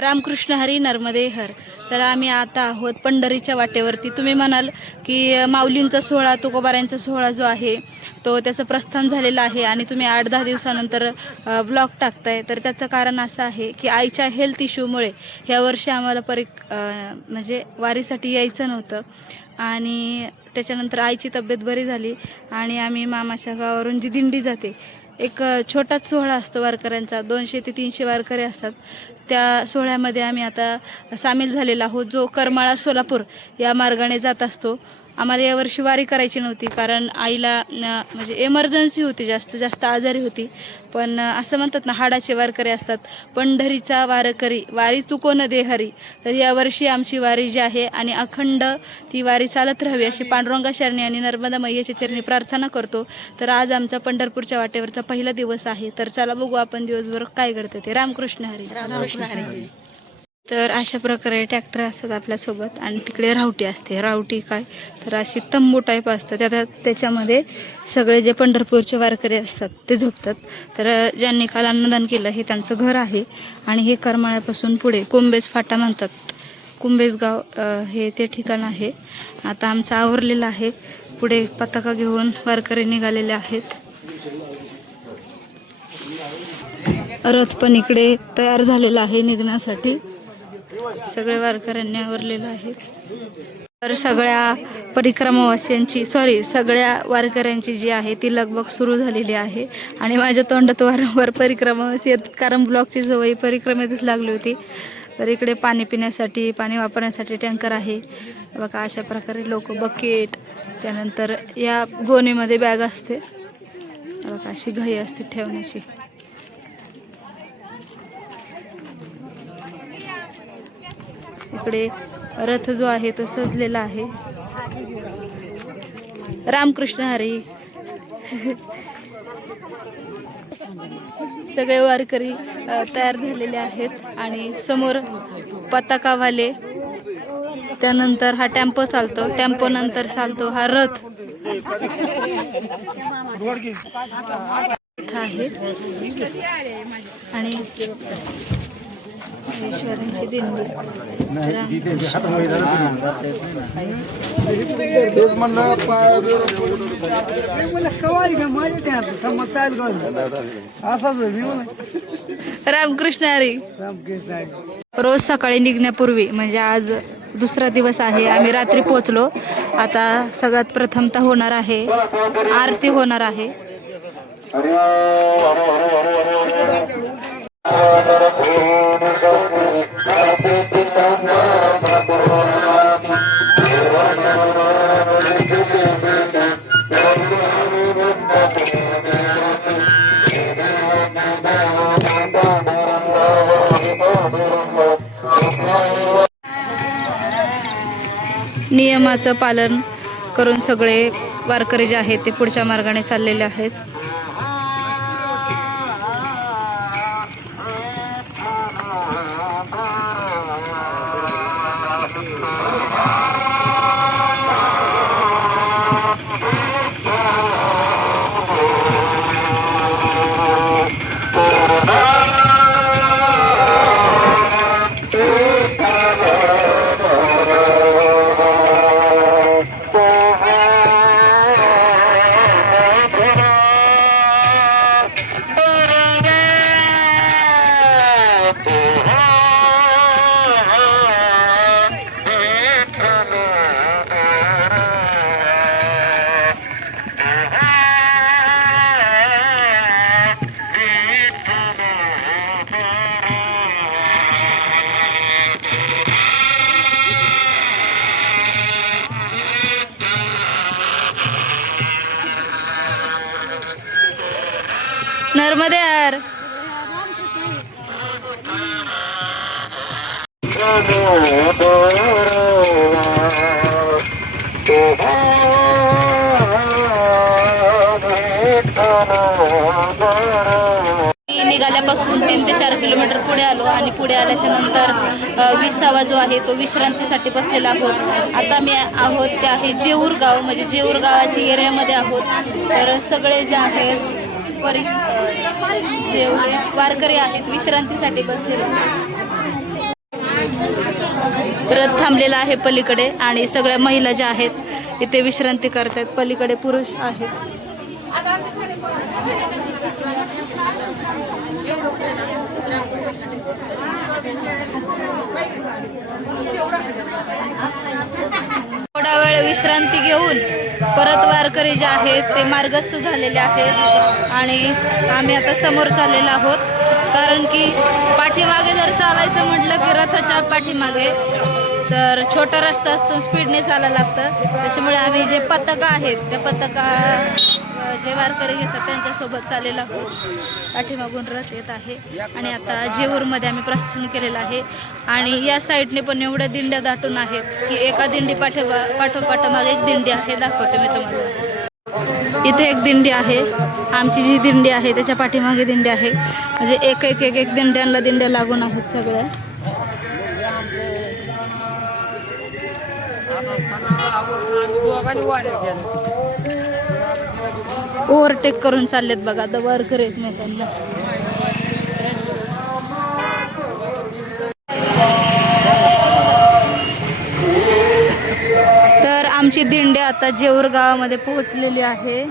रामकृष्ण हरी नर्मदे हर. तर आम्ही आता आहोत पंढरीच्या वाटेवरती. तुम्ही म्हणाल की माऊलींचा सोहळा, तुकोबारायांचा सोहळा जो आहे तो त्याचं प्रस्थान झालेलं आहे आणि तुम्ही 8-10 दिवसानंतर ब्लॉग टाकताय. तर त्याचं कारण असं आहे की आईच्या हेल्थ इश्यूमुळे यावर्षी आम्हाला म्हणजे वारीसाठी यायचं नव्हतं आणि त्याच्यानंतर आईची तब्येत बरी झाली आणि आम्ही मामाच्या गावावरून जी दिंडी जाते, एक छोटाच सोहळा असतो वारकऱ्यांचा, 200 ते 300 वारकरी असतात. त्या सोहळ्यामध्ये आम्ही आता सामील झालेलो आहोत, जो करमाळा सोलापूर या मार्गाने जात असतो. आम्हाला यावर्षी वारी करायची नव्हती कारण आईला म्हणजे एमर्जन्सी होती, जास्त आजारी होती. पण असं म्हणतात ना, हाडाचे वारकरी असतात, पंढरीचा वारकरी वारी चुको न दे हरी. तर यावर्षी आमची वारी जी आहे आणि अखंड ती वारी चालत राहावी अशी पांडुरंगा शरणी आणि नर्मदा मैयाच्या चरणी प्रार्थना करतो. तर आज आमचा पंढरपूरच्या वाटेवरचा पहिला दिवस आहे. तर चला बघू आपण दिवसभर काय घडतं ते. रामकृष्ण हरी. रामकृष्ण हरी. तर अशा प्रकारे ट्रॅक्टर असतात आपल्यासोबत आणि तिकडे रावटी असते. रावटी काय तर अशी तंबू टाईप असतं, त्याच्यामध्ये सगळे जे पंढरपूरचे वारकरी असतात ते झोपतात. तर ज्यांनी काल अन्नदान केलं हे त्यांचं घर आहे आणि हे करमाळ्यापासून पुढे कुंभेज फाटा म्हणतात, कुंभेज गाव हे ते ठिकाण आहे. आता आमचं आवरलेलं आहे, पुढे पताका घेऊन वारकरी निघालेले आहेत. रथ पण इकडे तयार झालेला आहे निघण्यासाठी. सगळे वारकऱ्यांनी आवरलेलं आहे. तर सगळ्या परिक्रमावासियांची सगळ्या वारकऱ्यांची जी आहे ती लगबग सुरू झालेली आहे आणि माझ्या तोंडात वारंवार परिक्रमावासी येत, कारण ब्लॉगची सवय परिक्रमेतच लागली होती. तर इकडे पाणी पिण्यासाठी, पाणी वापरण्यासाठी टँकर आहे बघा. अशा प्रकारे लोक बकेट, त्यानंतर या गोणीमध्ये बॅग असते बघा, अशी घाई असते ठेवण्याची. इकडे रथ जो आहे तो सजलेला आहे. रामकृष्ण हरी. सगळे वारकरी तयार झालेले आहेत आणि समोर पताकावाले, त्यानंतर हा टेम्पो चालतो, टेम्पो नंतर चालतो हा रथ आहे आणि ईश्वरांची दिंडी. रामकृष्ण हरी. रोज सकाळी निघण्यापूर्वी, म्हणजे आज दुसरा दिवस आहे, आम्ही रात्री पोहोचलो. आता सगळ्यात प्रथमतः होणार आहे आरती होणार आहे. नियमाचं पालन करून सगळे वारकरी जे आहेत ते पुढच्या मार्गाने चाललेले आहेत. नर्मदे हर. निघाल्यापासून 3 ते 4 किलोमीटर पुढे आलो आणि पुढे आल्याच्या नंतर 20वा जो आहे तो विश्रांतीसाठी बसलेला आहोत. आता मी आहोत ते आहे जेऊर गाव, म्हणजे जेऊर गावाच्या एरियामध्ये आहोत. तर सगळे जे आहेत जेवढे वारकरी आहेत विश्रांतीसाठी बसलेले. रथ थांबलेला आहे पलीकडे आणि सगळ्या महिला ज्या आहेत इथे विश्रांती करतात. पलीकडे पुरुष आहेत. थोडा वेळ विश्रांती घेऊन परत वारकरी जे आहेत ते मार्गस्थ झालेले आहेत आणि आम्ही आता समोर चाललेलो आहोत. कारण की पाठीमागे जर चालायचं म्हटलं की रथाच्या पाठीमागे तर छोटा रस्ता असतो, स्पीडने चालायला लागतं. त्याच्यामुळे आम्ही जे पताका आहेत त्या पताका जे वारकरी घेतात त्यांच्यासोबत चाललेलो आहोत. पाठीमागून रथ येत आहे आणि आता जेऊरमध्ये आम्ही प्रस्थान केलेलं आहे. आणि या साईडने पण एवढ्या दिंड्या दाटून आहेत की एका दिंडी पाठोपाठोमागे एक दिंडी आहे. दाखवते मी तुम्हाला. इथे एक दिंडी आहे, आमची जी दिंडी आहे त्याच्या पाठीमागे दिंडी आहे. म्हणजे एक एक एक एक दिंड्या लागून आहेत सगळ्या. ओव्हरटेक करून चाललेत बघा आता वारकरी एकमेकांना. तर आमची दिंडी आता जेऊर गावामध्ये पोहोचलेली आहे.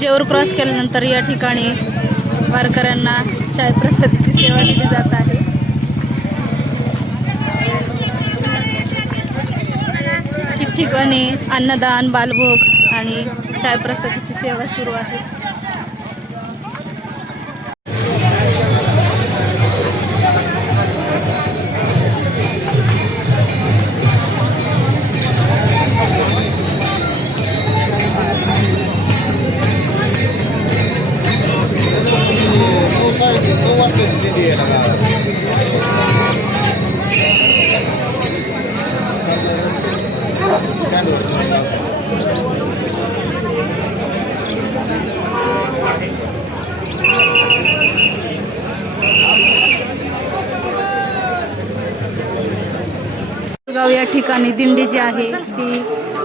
जेऊर क्रॉस केल्यानंतर या ठिकाणी वारकऱ्यांना चाय प्रसादाची सेवा दिली जात आहे. ठिकठिकाणी अन्नदान, बालभोग आणि चाय प्रसादाची सेवा सुरू आहे. गाव या ठिकाणी दिंडी जी आहे ती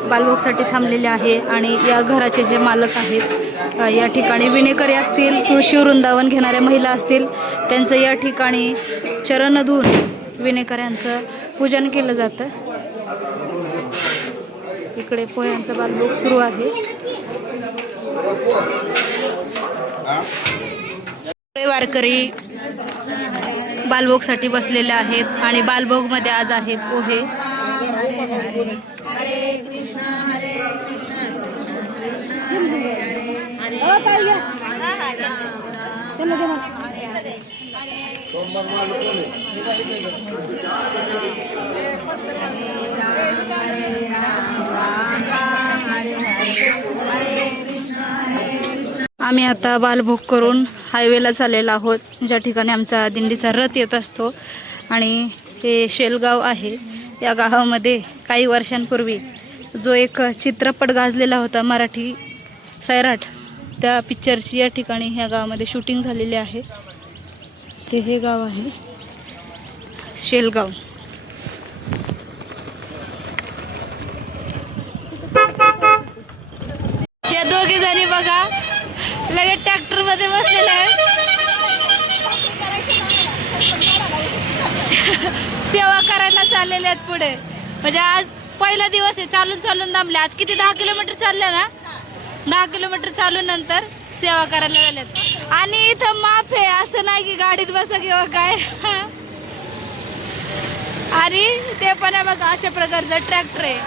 बालभोगसाठी थांबलेली आहे आणि या घराचे जे मालक आहेत या ठिकाणी विणेकरी असतील, तुळशी वृंदावन घेणाऱ्या महिला असतील, त्यांचं या ठिकाणी चरण धुवून विणेकऱ्यांचं पूजन केलं जातं. इकडे पोह्यांचा बालभोग सुरू आहे. वारकरी बालभोगसाठी बसलेले आहेत आणि बालभोगमध्ये आज आहे पोहे. आम्ही आता बालभोग करून हायवेला चाललेलो आहोत, ज्या ठिकाणी आमचा दिंडीचा रथ येत असतो. आणि हे शेलगाव आहे. या गावामध्ये काही वर्षांपूर्वी जो एक चित्रपट गाजलेला होता मराठी सैराट, त्या पिक्चरची या ठिकाणी ह्या गावामध्ये शूटिंग झालेली आहे. ते हे गाव आहे शेलगाव. या दोघी जणी बघा लगेच ट्रॅक्टर मध्ये बसलेले आहेत. सेवा करायला चाललेले आहेत पुढे. म्हणजे आज पहिला दिवस आहे, चालून चालून दमले. आज किती 10 किलोमीटर चालले ना. 10 किलोमीटर चालून नंतर सेवा करायला झाल्यात. आणि इथं माफ आहे, असं नाही की गाडीत बसा किंवा काय. आणि ते पण आहे बघा अशा प्रकारचं ट्रॅक्टर आहे.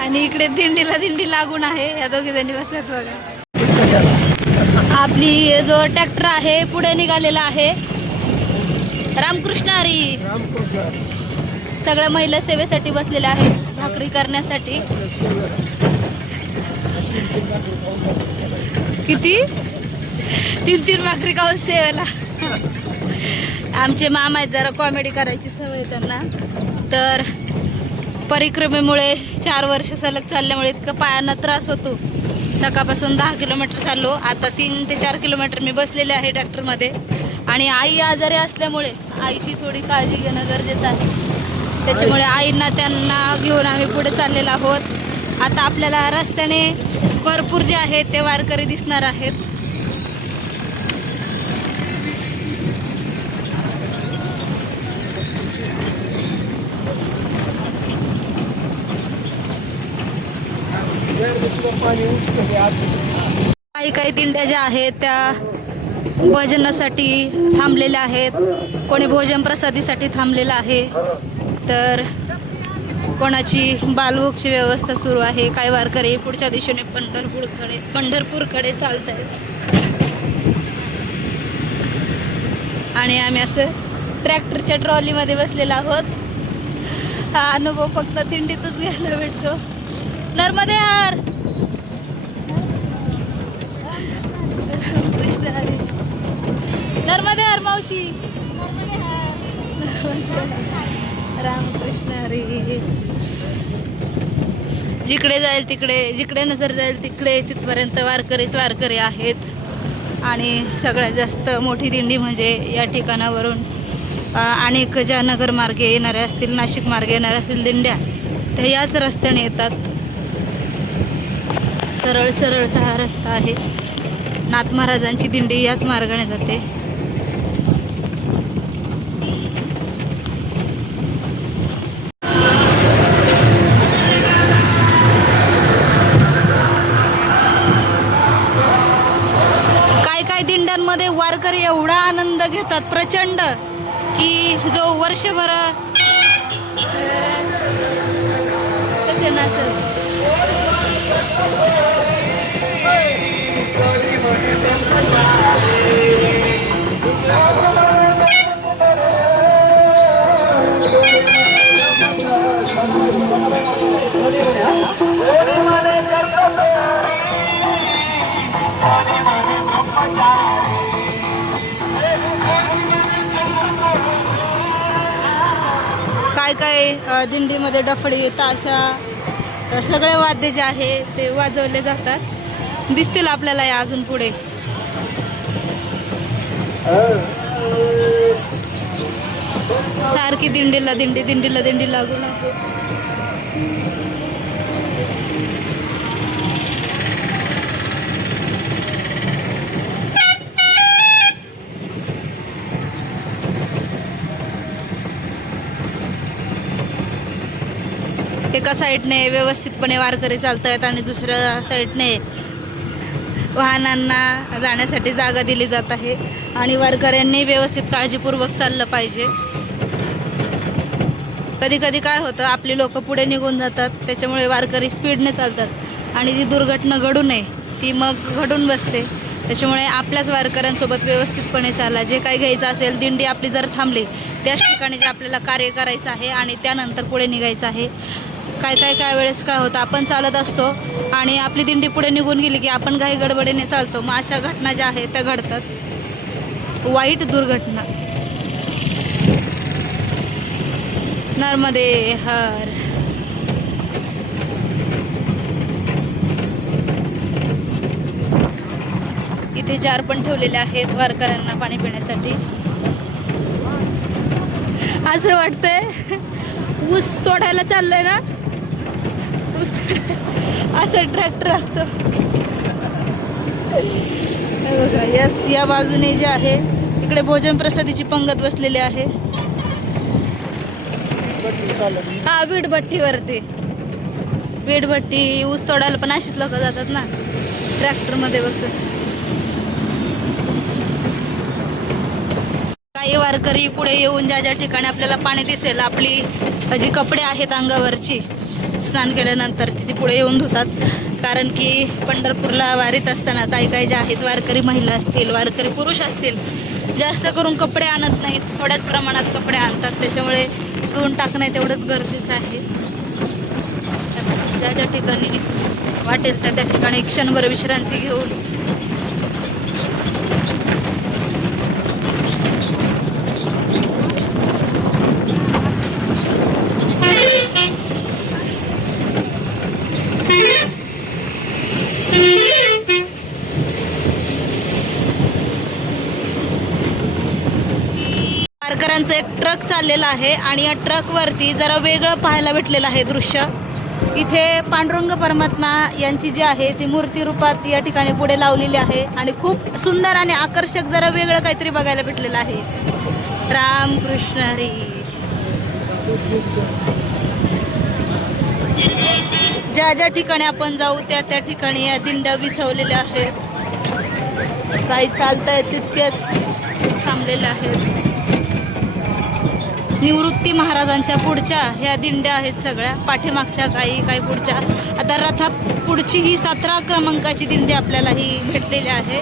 आणि इकडे दिंडी लागून आहे. या दोघी जणी बसल्यात बघा. आपली जो ट्रॅक्टर आहे पुढे निघालेला आहे. रामकृष्ण हरी. सगळ्या महिला सेवेसाठी बसलेल्या आहेत, भाकरी करण्यासाठी. किती 3-3 भाकरी खाऊन सेवेला. आमचे मामा आहेत, जरा कॉमेडी करायची सवय त्यांना. तर परिक्रमेमुळे 4 वर्ष सलग चालल्यामुळे इतका पायांना त्रास होतो, सकाळपासून 10 किलोमीटर चाललो, आता 3 ते 4 किलोमीटर मी बसलेले आहे ट्रॅक्टरमध्ये. आणि आई आजारी असल्यामुळे आईची थोडी काळजी घेणं गरजेचं आहे, त्याच्यामुळे आईंना त्यांना घेऊन आम्ही पुढे चाललेलो आहोत. आता आपल्याला रस्त्याने भरपूर जे आहेत ते वारकरी दिसणार आहेत. काही काही दिंड्या ज्या आहेत त्या भजनासाठी थांबलेल्या आहेत, कोणी भोजन प्रसादीसाठी थांबलेलं आहे, तर कोणाची बालभोगची व्यवस्था सुरू आहे. काही वारकरी पुढच्या दिशेने पंढरपूरकडे चालत आहेत. आणि आम्ही असं ट्रॅक्टरच्या ट्रॉलीमध्ये बसलेलो आहोत. हा अनुभव फक्त दिंडीतच घ्यायला भेटतो. नर्मदे हर, कृष्ण हरी, नर्मदे हर मावशी, रामकृष्ण हरी. जिकडे जाईल तिकडे, जिकडे नजर जाईल तिकडे तिथपर्यंत वारकरी आहेत. आणि सगळ्यात जास्त मोठी दिंडी म्हणजे या ठिकाणावरून अनेक ज्या नगर मार्गे येणाऱ्या असतील, नाशिक मार्गे येणाऱ्या असतील दिंड्या, त्या याच रस्त्याने येतात. सरळचा हा रस्ता आहे. नाथ महाराजांची दिंडी याच मार्गाने जाते. काही दिंड्यांमध्ये वारकरी एवढा आनंद घेतात प्रचंड, की जो वर्षभर काय दिंडीमध्ये डफळी, ताशा, सगळे वाद्य जे आहे ते वाजवले जातात. दिसतील आपल्याला या अजून पुढे. सारखी दिंडीला दिंडी लागून आहे. एका साईडने व्यवस्थितपणे वारकरी चालत आहेत आणि दुसऱ्या साईडने वाहनांना जाण्यासाठी जागा दिली जात आहे. आणि वारकऱ्यांनी व्यवस्थित काळजीपूर्वक चाललं पाहिजे. कधी कधी काय होतं, आपली लोक पुढे निघून जातात, त्याच्यामुळे वारकरी स्पीडने चालतात आणि जी दुर्घटना घडू नये ती मग घडून बसते. त्याच्यामुळे आपल्याच वारकऱ्यांसोबत व्यवस्थितपणे चाला. जे काही घ्यायचं असेल, दिंडी आपली जर थांबली त्याच ठिकाणी जे आपल्याला कार्य करायचं आहे आणि त्यानंतर पुढे निघायचं आहे. काय वेळेस काय होतं, आपण चालत असतो आणि आपली दिंडी पुढे निघून गेली की आपण काही गडबडीने चालतो. मग अशा घटना ज्या आहेत त्या घडतात, वाईट दुर्घटना. नर्मदे हर. इथे जार पण ठेवलेले आहेत वारकऱ्यांना पाणी पिण्यासाठी. असं वाटतंय ऊस तोडायला चाललंय ना, असं ट्रॅक्टर असतो. बघा या बाजूने जे आहे इकडे भोजन प्रसादीची पंगत बसलेली आहे. हा, वीटभट्टी ऊस तोडायला पण अशीच लोक जातात ना ट्रॅक्टर मध्ये बसून. काही वारकरी पुढे येऊन ज्या ठिकाणी आपल्याला पाणी दिसेल, आपली जी कपडे आहेत अंगावरची स्नान केल्यानंतर ती पुढे येऊन धुतात. कारण की पंढरपूरला वारीत असताना काही जे आहेत वारकरी महिला असतील, वारकरी पुरुष असतील, जास्त करून कपडे आणत नाहीत, थोड्याच प्रमाणात कपडे आणतात. त्याच्यामुळे धुवून टाकणं तेवढंच गरजेचं आहे. ज्या ठिकाणी वाटेल त्या ठिकाणी क्षणभर विश्रांती घेऊन असं एक ट्रक चाललेला आहे आणि या ट्रकवरती जरा वेगळं पाहायला भेटलेलं आहे दृश्य. इथे पांडुरंग परमात्मा यांची जी आहे ती मूर्ती रूपात या ठिकाणी पुढे लावलेली आहे आणि खूप सुंदर आणि आकर्षक जरा वेगळं काहीतरी बघायला भेटलेलं आहे. रामकृष्ण हरी. ज्या ज्या ठिकाणी आपण जाऊ त्या त्या ठिकाणी या दिंड्या विसवलेल्या आहेत. काही चालतायत तितकेच थांबलेले आहेत. निवृत्ती महाराजांच्या पुढच्या ह्या दिंड्या आहेत सगळ्या, पाठीमागच्या काही पुढच्या. आता रथा पुढची ही 17 क्रमांकाची दिंडी आपल्याला ही भेटलेली आहे.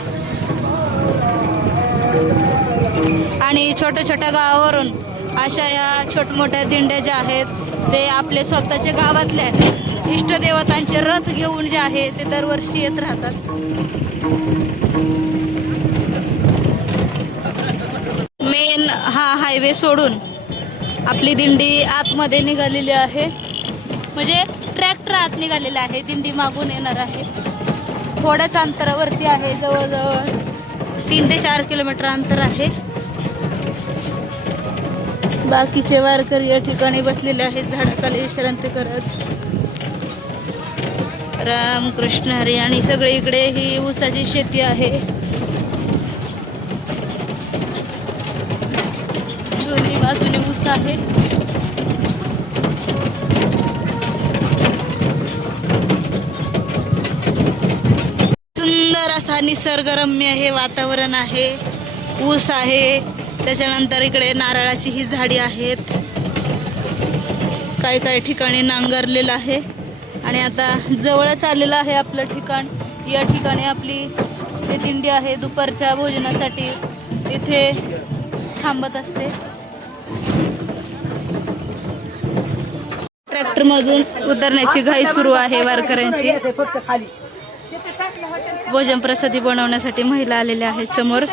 आणि छोट्या छोट्या गावावरून अशा या छोटमोठ्या दिंड्या ज्या आहेत ते आपले स्वतःच्या गावातले आहेत. इष्टदेवतांचे रथ घेऊन जे आहे ते दरवर्षी येत राहतात. मेन हा हायवे सोडून आपली दिंडी आतमध्ये निघालेली आहे. म्हणजे ट्रॅक्टर आत निघालेला आहे, दिंडी मागून येणार आहे. थोड्याच अंतरावरती आहे, जवळजवळ 3 ते 4 किलोमीटर अंतर आहे. बाकीचे वारकरी या ठिकाणी बसलेले आहेत झाडाखाली विश्रांती करत. रामकृष्ण हरी. आणि सगळे इकडे ही ऊसाची शेती आहे. दोन्ही बाजूने ऊस आहे. सुंदर असा निसर्गरम्य हे वातावरण आहे. ऊस आहे, त्याच्यानंतर इकडे नारळाची ही झाडी आहेत. काही ठिकाणी नांगरलेलं आहे. आणि आता जवळच आलेलं आहे आपलं ठिकाण. या ठिकाणी आपली ही दिंडी आहे दुपारच्या भोजनासाठी इथे थांबत असते. ट्रॅक्टर मधून उतरण्याची घाई सुरू आहे वारकऱ्यांची. भोजन प्रसादी बनवण्यासाठी महिला आलेल्या आहेत समोर.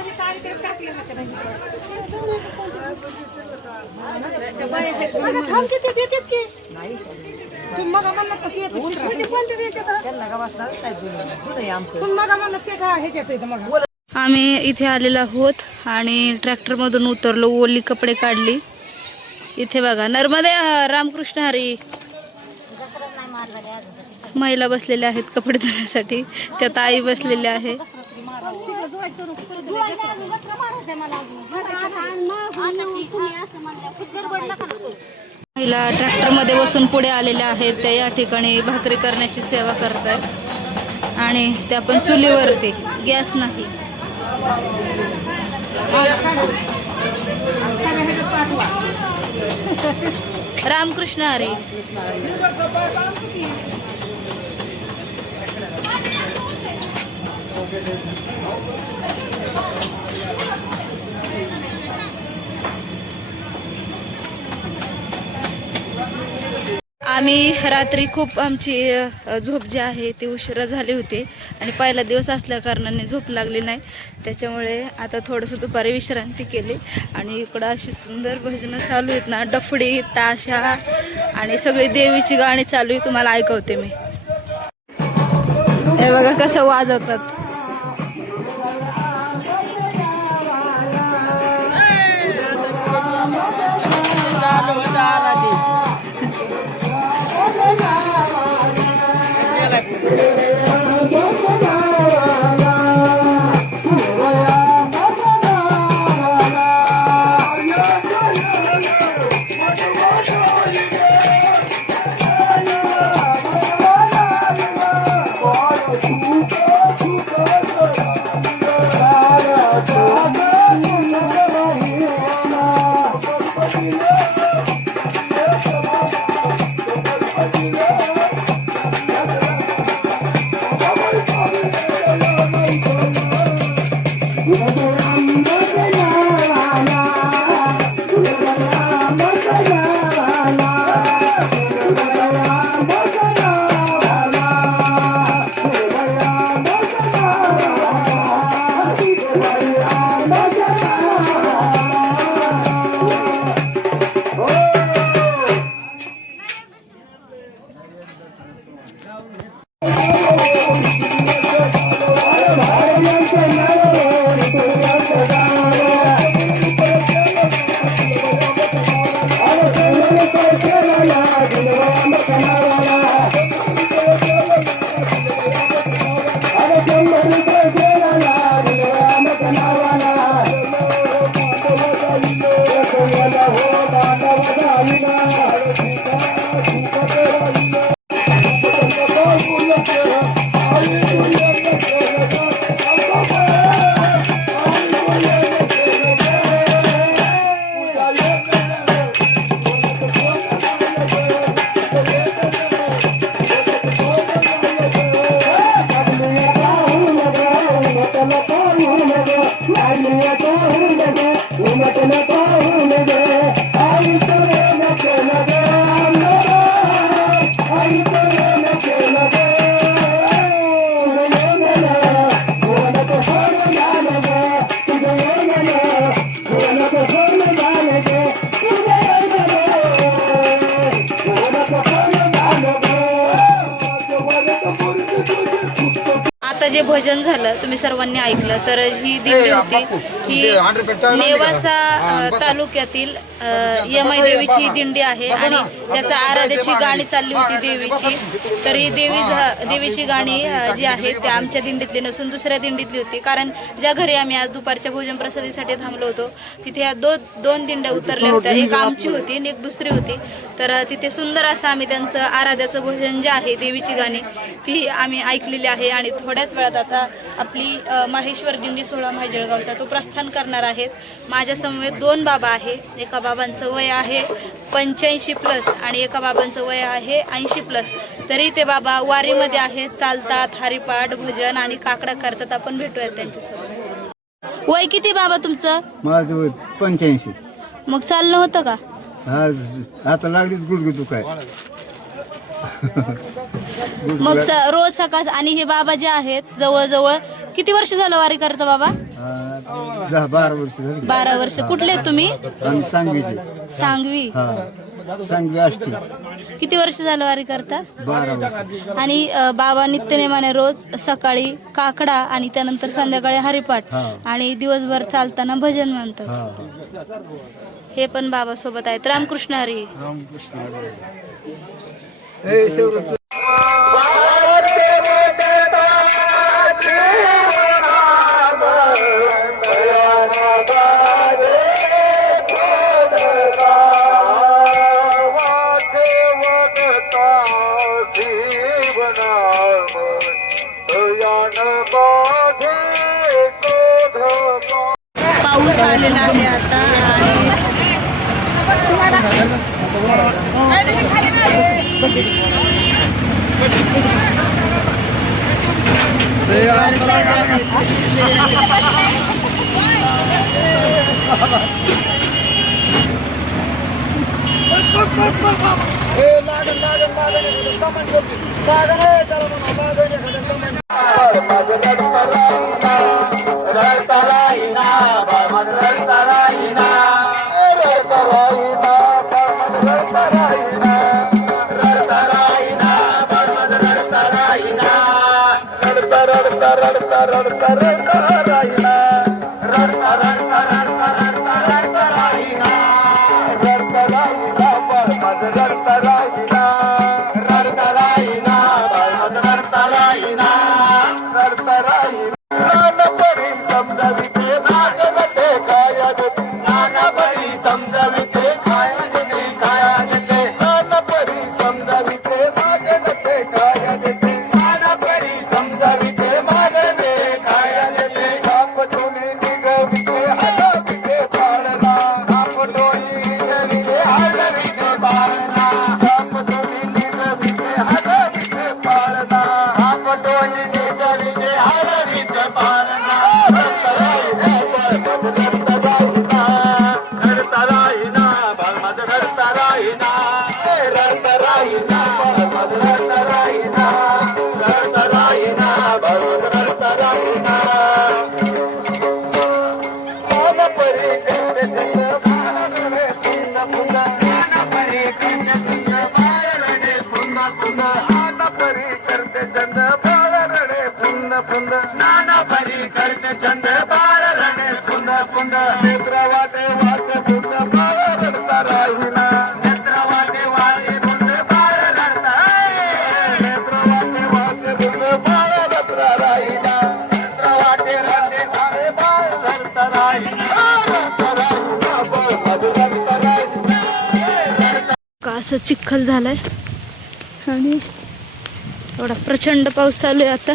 आम्ही इथे आलेलो आहोत आणि ट्रॅक्टर मधून उतरलो, ओली कपडे काढली. इथे बघा नर्मदे रामकृष्ण हरी. महिला बसलेल्या आहेत कपडे धुण्यासाठी. त्यात आई बसलेली आहे. महिला ट्रॅक्टर मध्ये बसून पुढे आलेल्या आहेत. त्या या ठिकाणी भाकरी करण्याची सेवा करतात आणि त्या पण चुलीवरती, गॅस नाही. रामकृष्ण हरी. आम्ही रात्री खूप आमची झोप जी आहे ती उशिरा झाली होती आणि पहिला दिवस असल्या कारणाने झोप लागली नाही. त्याच्यामुळे आता थोडंसं दुपारी विश्रांती केली. आणि इकडं अशी सुंदर भजनं चालू आहेत ना, डफडी, ताशा आणि सगळी देवीची गाणी चालू आहे. तुम्हाला ऐकवते मी. हे बघा कसं वाजवतात. Oh, आता जे भजन झालं तुम्ही सर्वांनी ऐकलं, तर ही दिंडी होती ही नेवासा तालुक्यातील यमाई देवीची ही दिंडी आहे आणि त्याचा आराध्याची गाणी चालली होती देवीची. तर ही देवीची गाणी जी आहे त्या आमच्या दिंडीतली नसून दुसऱ्या दिंडीतली होती, कारण ज्या घरी आम्ही आज दुपारच्या भोजन प्रसादीसाठी थांबलो होतो तिथे या दोन दिंड्या उतरल्या होत्या, एक आमची होती आणि एक दुसरी होती. तर तिथे सुंदर असं आम्ही त्यांचं आराध्याचं भोजन जे आहे देवीची गाणी ती आम्ही ऐकलेली आहे. आणि थोड्याच वेळात आता आपली माहेश्वर दिंडी सोहळा माहिजळगावचा तो प्रस्थान करणार आहेत. माझ्या समवेत 2 बाबा आहे. एका बाबांचं वय आहे 85+ आणि एका बाबांचं वय आहे 80+. तरी ते बाबा वारीमध्ये आहेत, चालतात, हरिपाठ भजन आणि काकडा करतात. आपण भेटूयात त्यांच्यासोबत. वय किती बाबा तुमचं? माझं वय 85. मग चालणं होतं का? आता लागलीच गुडघे दुखाय. मग रोज सकाळ आणि हे बाबा जे आहेत जवळजवळ किती वर्ष झालं वारी करता बाबा? 10-12 वर्ष झाली. 12 वर्ष. कुठले आहेत तुम्ही? आम्ही सांगवीचे. सांगवी. सांगवी आष्टी. किती वर्ष झालं वारी करता? 12 वर्ष. आणि बाबा नित्यनेमाने रोज सकाळी काकडा आणि त्यानंतर संध्याकाळी हरिपाठ आणि दिवसभर चालताना भजन म्हणतात. हे पण बाबा सोबत आहेत. रामकृष्ण हरी. रामकृष्ण हरी. पाऊस आलेला आहे आता नाना परी करते चंद बाळ रणे कुंद कुंद नेत्र वाटे वाटे बुद्ध बाळ रडता राहिला नेत्र वाटे वाटे बुद्ध बाळ रडता नेत्र वाटे वाटे बुद्ध बाळ रडता राहिला नेत्र वाटे वाटे वाटे बाळ रडता राहिला का असं चिखल झालाय आणि एवढा प्रचंड पाऊस चालू आहे आता.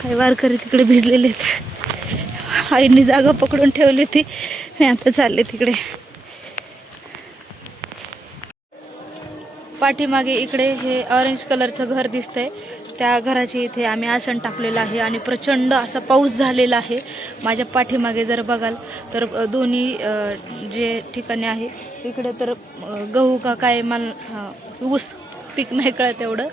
काही वारकरी तिकडे भिजलेले आहेत. आईने जागा पकडून ठेवली होती, मी आता चालले तिकडे. पाठीमागे इकडे हे ऑरेंज कलरचं घर दिसतंय, त्या घराची इथे आम्ही आसन टाकलेलं आहे आणि प्रचंड असा पाऊस झालेला आहे. माझ्या पाठीमागे जर बघाल तर दोन्ही जे ठिकाणी आहे इकडे तर गहू का काय ऊस पीक नाही कळत एवढं,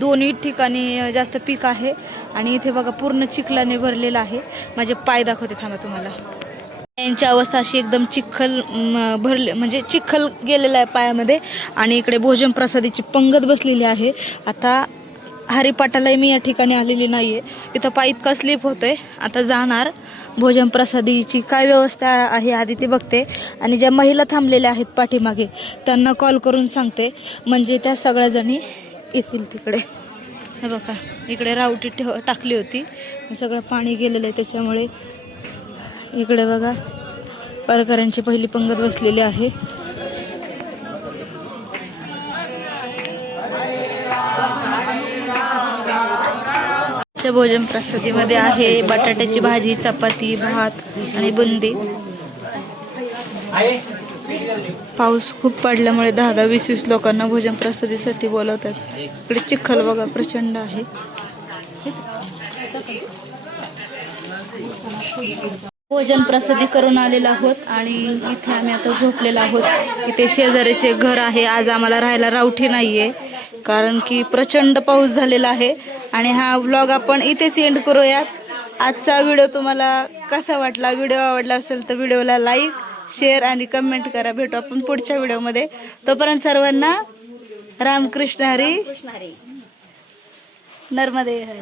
दोन्ही ठिकाणी जास्त पीक आहे. आणि इथे बघा पूर्ण चिखलाने भरलेलं आहे. माझे पाय दाखवते थांबा तुम्हाला. यांची अवस्था अशी एकदम चिखल भरले, म्हणजे चिखल गेलेला आहे पायामध्ये. आणि इकडे भोजन प्रसादीची पंगत बसलेली आहे. आता हरिपाठालाही मी या ठिकाणी आलेली नाहीये, इथं पाय इतका स्लिप होतोय. आता जाणार भोजन प्रसादीची काय व्यवस्था आहे आधी ते बघते, आणि ज्या महिला थांबलेल्या आहेत पाठीमागे त्यांना कॉल करून सांगते, म्हणजे त्या सगळ्याजणी येतील तिकडे. हे बघा इकडे रावटी टाकली होती, सगळं पाणी गेलेलं आहे त्याच्यामुळे. इकडे बघा वारकऱ्यांची पहिली पंगत बसलेली आहे. भोजन प्रसादीमध्ये आहे बटाट्याची भाजी, चपाती, भात आणि बुंदी. पाऊस खूप पडल्यामुळे 10-10, 20-20 लोकांना भोजन प्रसादीसाठी बोलवतात. इकडे चिखल बघा प्रचंड आहे. भोजन प्रसादी करून आलेलो आहोत आणि इथे आम्ही आता झोपलेलो आहोत. इथे शेजारीचे घर आहे. आज आम्हाला राहायला रावठी नाहीये कारण की प्रचंड पाऊस झालेला आहे. आणि हा व्लॉग आपण इथेच एंड करूयात. आजचा व्हिडिओ तुम्हाला कसा वाटला? व्हिडिओ आवडला असेल तर व्हिडिओला लाईक, शेअर आणि कमेंट करा. भेटू आपण पुढच्या व्हिडिओमध्ये. तोपर्यंत सर्वांना रामकृष्ण हरी, नर्मदे हरी.